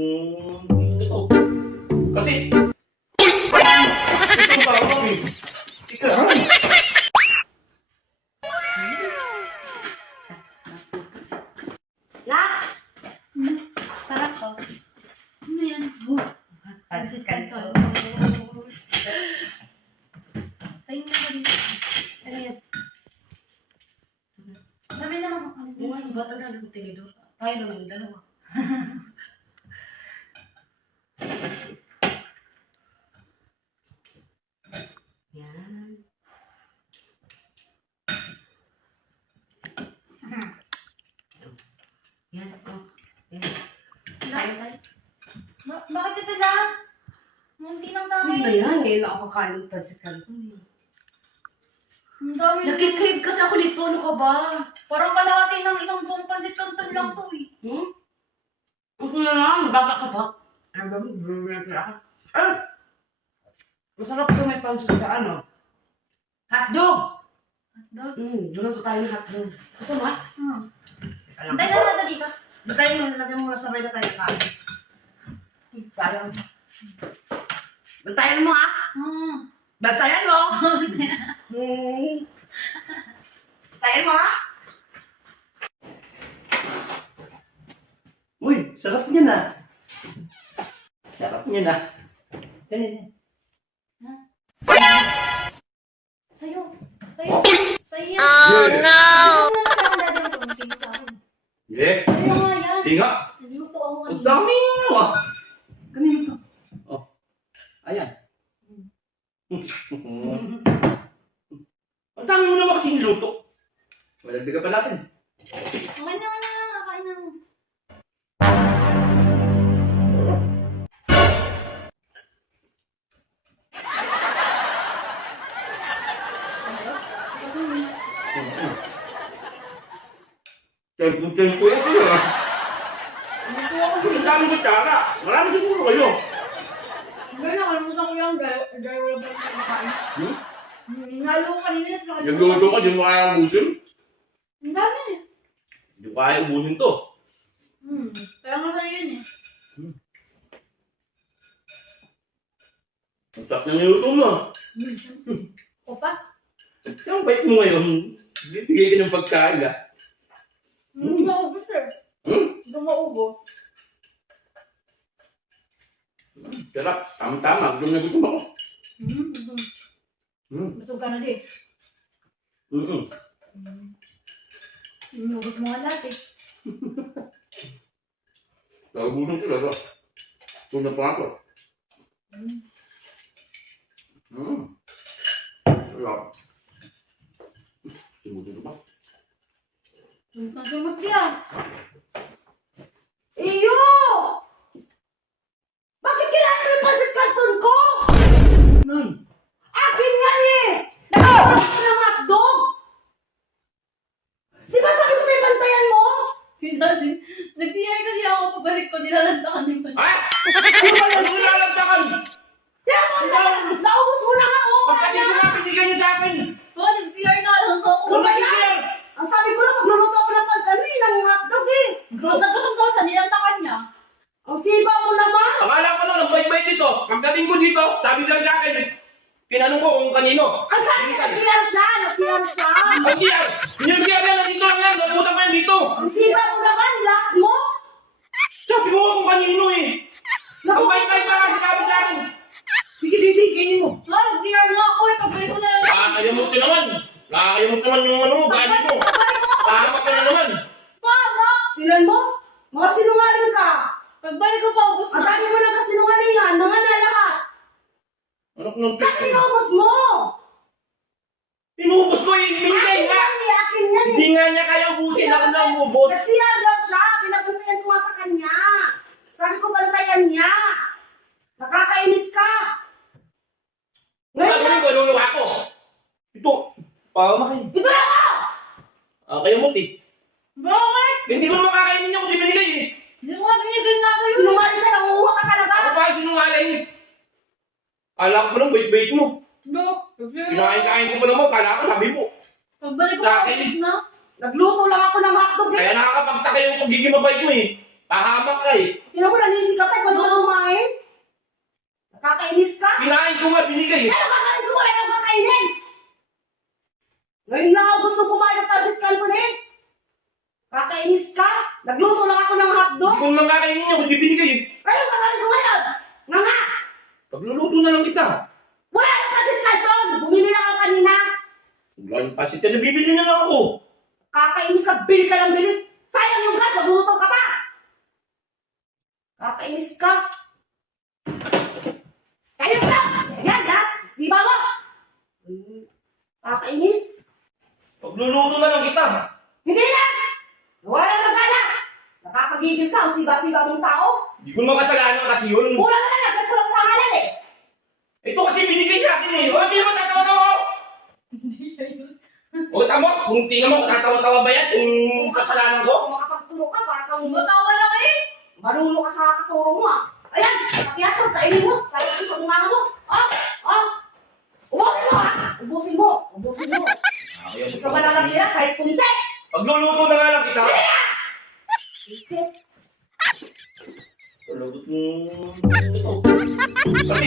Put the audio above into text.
ito. Kasi, ito ang tawag eh. Ika, ha? La! Sarap to. Ano yan? Pansit Canton. Tingnan mo dito. Ano yan? Dami naman ako. Ano ba tagal ko tinidor? Tayo naman yung dalawa. Yan. Yan, oh. Yan. Tayo tayo. Bakit ito lang? Hindi lang sa Ano akin. ba yan? Ngayon ako kakain ng pansit Canton. Ang dami lang. Nagkikrave kasi ako nito. Ano ka ba? Parang kalahati ng isang buong pansit canton lang to eh. Gusto na lang. Baka ka ba? Ano ba? Bumibili ako. Masarap ito may pansit ka ano? Hotdog! Hotdog? Luto tayo ng hotdog. Gusto mo? Alam Dahil ko. lang natin dito. Bantayan mo natin muna sabay na tayo kain. Sayang. Bantayan mo ha? Bantayan mo! Bantayan mo ha? Uy, sarap niya na. Sarap niya na. Ganyan. Sa'yo. Sa'yo. Sa'yo yan. Oh, no! Sa akin. Yeah. Sa'yo nga yan. Tinga. Nagluto ako Ang kanina. dami nga ah. Kanina ito. Oh. Ayan. Ang dami mo naman kasing niluto. Malagdagan pa natin. Kain na nga. Kain na. Tempo yan kayo ah. Ang dami ko tsara. Marami siguro kayo. Hindi na, kalimutan ko yan. Dahil wala pa rin makain. Hinalo ko kanina yan. sa kalimutan. Nagluto ka, di mo kaya ubusin. Ang dami. Di mo kaya ubusin to. Kaya nga sa'yo yun eh. Ang sarap ng niluto mo. O pa? Ang bait mo ngayon. Bibigay ka ng pagkain ah. Hindi maubos eh. Hindi maubos. Sarap. Tama-tama. Gutom na gutom ako. Busog ka na din. Ubus mo nga lahat eh. Naubusan sila sa tunang pa ako. Sarap. Simutin ko ba? Ang sumot yan. Iyo! Bakit kailangan mo yung pansit canton ko? Nay! Akin nga eh! Nagkakaroon ko ng hotdog! Di ba sabi ko sa'yo bantayan mo? Nagsiyay kasi ako, pabalik ko, nilalantakan yung pansit. Ay! Ano ba yan? Nilalagtakan! Kaya mo, naubos mo na nga ako! Pagkatin ko nga, binigyan niyo sa akin! Oo, nagsiyay nga lang ako. Ano ba yan? Ang sabi ko na, magluluto ako ng ng hotdog eh! Pag nagutom daw siya, nilantakan niya. Ang siba mo naman! Akala ko na, nabait-bait dito. Pagdating ko dito, sabi lang sa akin, tinanong ko kung kanino. Ang sabi ko, nasiyan siya! Nasiyan siya! Ang siya! Sinirsiyan na dito lang yan! Nabutan ka yan dito! Ang siba mo naman! Lahat mo! Sabi ko nga kung kanino eh! Ang bait-bait pa nga sabi sa akin! Sige, sige, kainin mo! Ah, nagsiyay nga ako eh, pabalik ko na lang. Nakakayamot ka naman! Nakakayamot naman yung ano mo, galit mo! Pahamak ka na naman! Paano? Tinan mo? Mga sinungaling ka! Pagbalik ko pa, ubos Ang na. dami mo ng kasinungalingan! Mga nalahat! Anak ng Bakit peke! inubos mo? Inubos ko eh! Binigay Akin nga! yan eh! Akin yan eh! Hindi nga niya kaya ubusin! Ako lang umubos! Nasiyan daw siya! Pinabantayan ko nga sa kanya! Sabi ko bantayan niya! Nakakainis ka! Kung gagawin ko, luluwa ko! Ito! Pamakin! Ito na mo! Kayamot eh! Bakit? Hindi ko naman kakainin niya kung di binigay eh! Hindi ko nga binigay nga ako yun. Sinungaling ka! Nanguha ka talaga! Ako pa sinungaling eh! Kala ko lang, bait-bait mo! No, nagsiyay nga. Kinakain-kain ko pa naman, kala ko sabi mo! Pagbalik ko pa, ubos na. Nagluto lang ako ng hotdog eh! Kaya nakakapagtaka yung pagiging mabait mo eh! Pahamak ka eh! Kailan mo nanisig ka pa, ikaw naman kumain? Nakakainis ka? Kinain ko nga, binigay eh. Ano ba kain kumain ang kakainin? Ngayon lang ako gusto kumain ng pansit cantonese. Kakainis ka? Nagluto lang ako ng hotdog. Hindi ko naman kakainin niya, kundi binigay eh. Kaya ba kain ko ngayon? Nga nga! Pagluluto na lang kita. Wala ng pansit canton! Bumili lang ako kanina. Wala yung pasit na bibili na lang ako. Kakainis ka, bili ka ng bili. Sayang yung gas, magluluto ka pa. Kakainis ka. Kayo ka! Yan, ha? Siba mo! Kakainis. Pagluluto na lang kita. Hindi na! Wala na magana! Nakakagigil ka o siba-siba mong tao? Hindi ko naman kasalanan kasi yun. Kulang na lang, kulang pangalan eh! Ito kasi binigay sa akin eh. O, hindi naman tatawa na ako. Hindi siya yun. O, tama, kung tingnan mo, tatawa-tawa ba yan? Kung kasalanan ko? Kung makapagturo ka, para kang Matawa lang eh. malulo ka sa katuro mo ah. Ayan, pakiyato, kainin mo. Sabi ko sa bunga mo. Ubusin mo ah! Ubusin mo! Ubusin mo! Hindi ka ba nakakira kahit kunti? Pagluluto na nga lang kita. Isip. Pagluluto mo. Kasi,